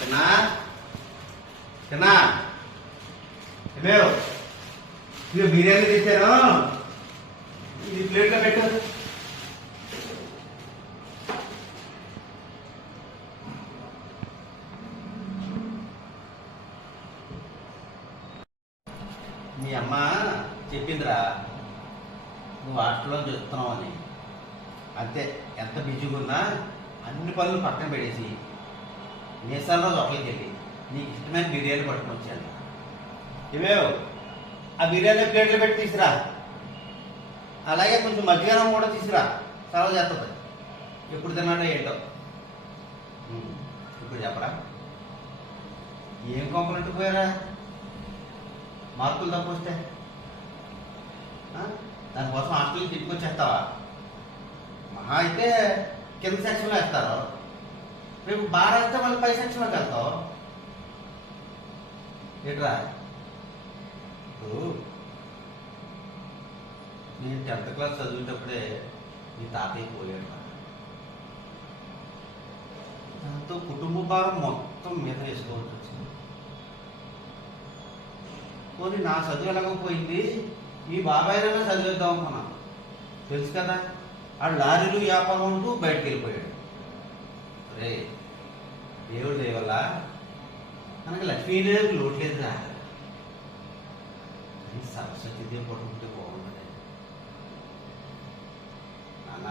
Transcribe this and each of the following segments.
చిన్నా చిన్నా ఏమేవ్ ఇక బిర్యానీ తెచ్చాను, ఇది ప్లేట్లో పెట్టు. మీ అమ్మ చెప్పిందిరా నువ్వు హాస్టల్లో చూస్తున్నావు అని. అంతే, ఎంత బిజీగా ఉన్నా అన్ని పనులు పక్కన పెట్టేసి మీసాల రోజు ఒకరికి వెళ్ళి నీకు ఇష్టమైన బిర్యానీ పట్టుకుని వచ్చాను. ఇవేవ్ ఆ బిర్యానీ ప్లేట్లో పెట్టి తీసుకురా. అలాగే కొంచెం మధ్యాహ్నం కూడా తీసుకురా, సర్వ్ చేస్తుంది. ఎప్పుడు తిన్నాడో ఏంటో ఇప్పుడు చెప్పరా. ఏం కొంపనట్టు పోయారా మార్కులు తప్పు వస్తే? దానికోసం హాస్టల్కి తిప్పుకొచ్చేస్తావా? మహా అయితే కింద సెక్షన్లో వేస్తారు, రేపు బాగా వేస్తే మళ్ళీ పై సెక్షన్లోకి వెళ్తావు. ఏంట్రా ఇప్పుడు నేను 10th క్లాస్ చదివేటప్పుడే మీ తాతయ్య పోయాడు. దాంతో కుటుంబ భారం మొత్తం మీద వేసుకోవాల్సి వచ్చింది. పోనీ నా చదువు ఎలాగోపోయింది, ఈ బాబాయ్నైనా చదివేద్దాం అనుకున్నాను. తెలుసు కదా, ఆ లారీలు వ్యాపారం ఉంటూ బయటకు వెళ్ళిపోయాడు. రే దేవుడు దేవల్ల మనకి లక్ష్మీదేవికి లోట్లేదురా. సరస్వతీదేవి పట్టుకుంటే బాగుంటుంది. నాన్న,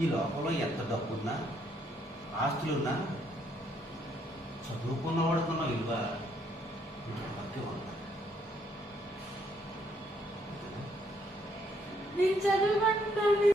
ఈ లోకంలో ఎంత డబ్బున్నా ఆస్తులున్నా చదువుకున్నవాడుకున్న విలువ బట్టి ఉంటా. నేను చదువుకుంటాను